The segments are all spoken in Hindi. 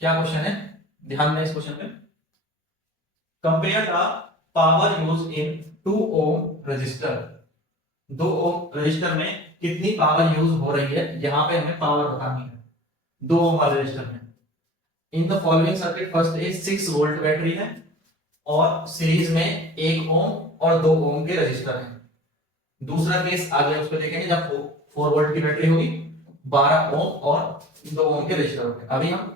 क्या क्वेश्चन है, ध्यान दें इस क्वेश्चन पे। Compare the power use in 2 ohm resistor. 2 ohm resistor में कितनी पावर यूज हो रही है, यहां पे हमें पावर बतानी है 2 ओम वाले रजिस्टर में। In the following circuit first is 6 volt battery है और सीरीज में 1 ओम और 2 ओम के रजिस्टर हैं। दूसरा केस आगे उस पे देखेंगे जब 4 वोल्ट की बैटरी होगी, 12 ओम और 2 ओम के रजिस्टर होंगे। अभी हम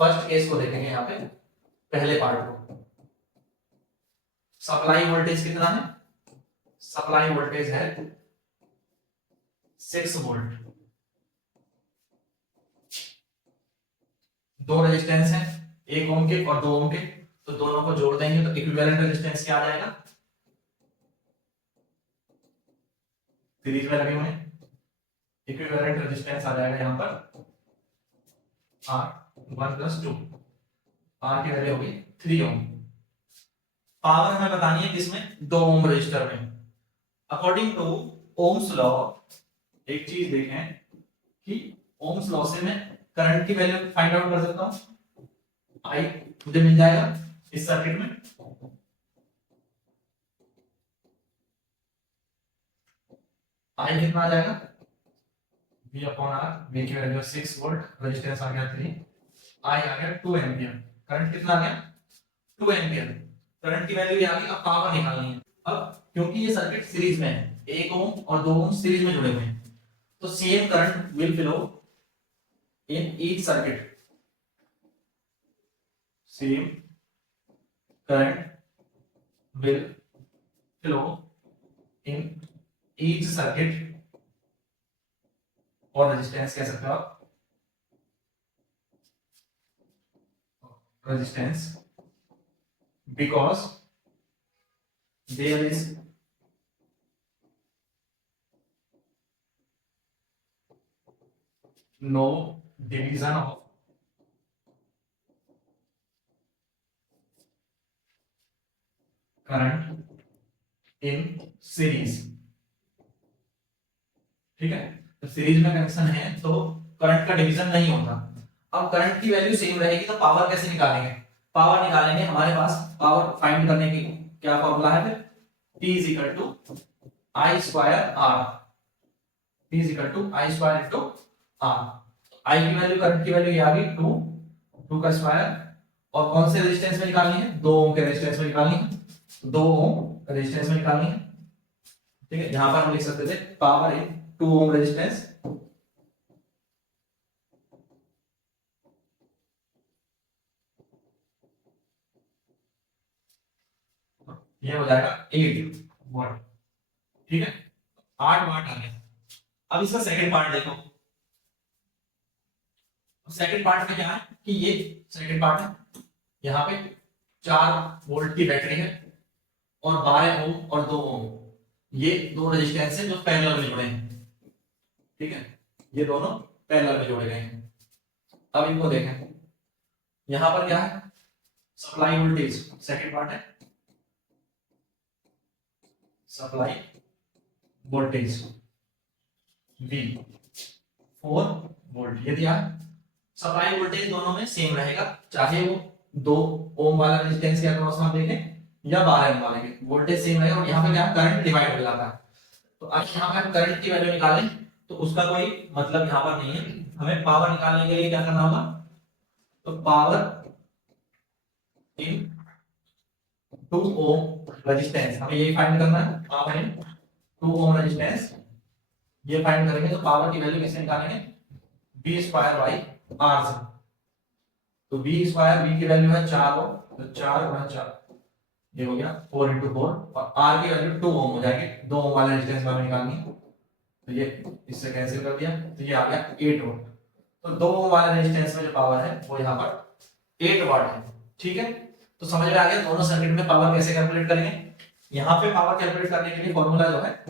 फर्स्ट केस को देखेंगे, यहाँ पे पहले पार्ट को। सप्लाई वोल्टेज कितना है, सप्लाई वोल्टेज है 6 वोल्ट। दो रेजिस्टेंस है, 1 ओम के और 2 ओम के, तो दोनों को जोड़ देंगे तो इक्विवेलेंट रेजिस्टेंस क्या आ जाएगा, सीरीज में लगे हुए हैं, इक्विवेलेंट रेजिस्टेंस आ जाएगा यहाँ पर R1+2। R की वैल्यू होगी 3 ओम। पावर हमें बतानी है किसमें, 2 ओम रजिस्टर में। अकॉर्डिंग टू ओम्स लॉ, एक चीज देखें कि ओम्स लॉ से मैं करंट की वैल्यू फाइंड आउट कर सकता हूं। आई मुझे मिल जाएगा इस सर्किट में, आई कितना आ जाएगा, V अपॉन R। V की वैल्यू 6 वोल्ट, रेजिस्टेंस आ गया 3, आई आ गया 2 एंपियर। करंट कितना आ गया, 2 एंपियर। करंट की वैल्यू ये आ गई। अब पावर निकालनी है। अब क्योंकि ये सर्किट सीरीज में है, 1 ओम और 2 ओम सीरीज में जुड़े हुए हैं, तो same current will flow in each circuit. Same current will flow in each circuit, और रेजिस्टेंस कह सकते हो आप, resistance, because there is no division of current in series. ठीक है, तो सीरीज में कनेक्शन है तो करंट का डिवीजन नहीं होता। अब करंट की वैल्यू सेम रहेगी तो पावर कैसे निकालेंगे, पावर निकालेंगे, हमारे पास पावर फाइंड करने की क्या फॉर्मूला है फिर, P is equal to I square R. P is equal to I square into R. I की वैल्यू, करंट की वैल्यू ये आ गई 2, 2 का स्क्वायर, और कौन से रेजिस्टेंस में निकालनी है, 2 ओम के रेजिस्टेंस में निकालनी है, 2 ओम रेजिस्टेंस में निकालनी है। ठीक है, यहां पर हम लिख सकते थे पावर इन 2 ओम रेजिस्टेंस, ये हो जाएगा 8 वाट। ठीक है, 8 वाट आ गया। अब इसका सेकंड पार्ट देखो। सेकंड पार्ट में क्या है कि ये सेकंड पार्ट है, यहाँ पे 4 वोल्ट की बैटरी है और 12 ओम और 2 ओम, ये दो रेजिस्टेंस है जो पैरेलल में जुड़े हैं। ठीक है, ये दोनों पैरेलल में जोड़े गए हैं। अब इनको देखें, यहां पर क्या है, सप्लाई वोल्टेज, सेकंड पार्ट है सप्लाई वोल्टेज V 4 वोल्ट, ये दिया है। सप्लाई वोल्टेज दोनों में सेम रहेगा, चाहे वो 2 ओम वाला रेजिस्टेंस के अक्रॉस हम देखें या 12 ओम वाले के, वोल्टेज सेम रहेगा। और यहाँ पे क्या करंट डिवाइड हो जाता है, तो अब यहाँ पे हम करंट की वैल्यू निकालें तो उसका कोई मतलब यहाँ पर नहीं है। हमें पावर निकालने के लिए क्या करना होगा, तो पावर इन 2 ओम रेजिस्टेंस, हमें यही फाइंड करना है, पावर इन 2 ओम रेजिस्टेंस। ये फाइंड करेंगे तो पावर की वैल्यू कैसे निकालेंगे, V स्क्वायर बाई R से। तो V स्क्वायर, V की वैल्यू है 4 ओम, तो 4 गुणा 4 ये हो गया 4 into 4, और R की वैल्यू 2 ओम हो जाएगी, 2 ओम वाले रेजिस्टेंस में निकालनी है, तो ये इससे कैंसिल कर दिया, तो ये आ गया 8 वोल्ट। तो 2 ओम वाले रेजिस्टेंस में जो पावर है वो यहाँ पर 8 वाट है। ठीक है, तो समझ में आ गया दोनों सर्किट में पावर कैसे कैलकुलेट करेंगे। यहाँ पे पावर कैलकुलेट करने के लिए फॉर्मूला जो है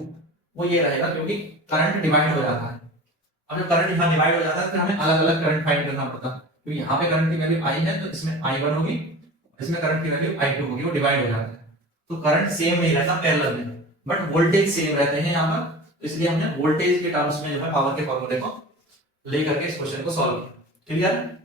वो ये रहेगा, क्योंकि करंट डिवाइड हो जाता है। अब जब करंट यहाँ डिवाइड हो जाता है तो हमें अलग अलग करंट फाइंड करना पड़ता है, क्योंकि यहाँ पे करंट की वैल्यू I है तो इसमें I1 होगी, इसमें करंट की वैल्यू I2 होगी, वो डिवाइड हो जाता है। तो करंट सेम नहीं रहता पैरेलल में, बट वोल्टेज सेम रहते हैं यहाँ पर, तो इसलिए हमने वोल्टेज के टर्म्स में जो है पावर के फॉर्मूले को लेकर के इस क्वेश्चन को सॉल्व किया। क्लियर?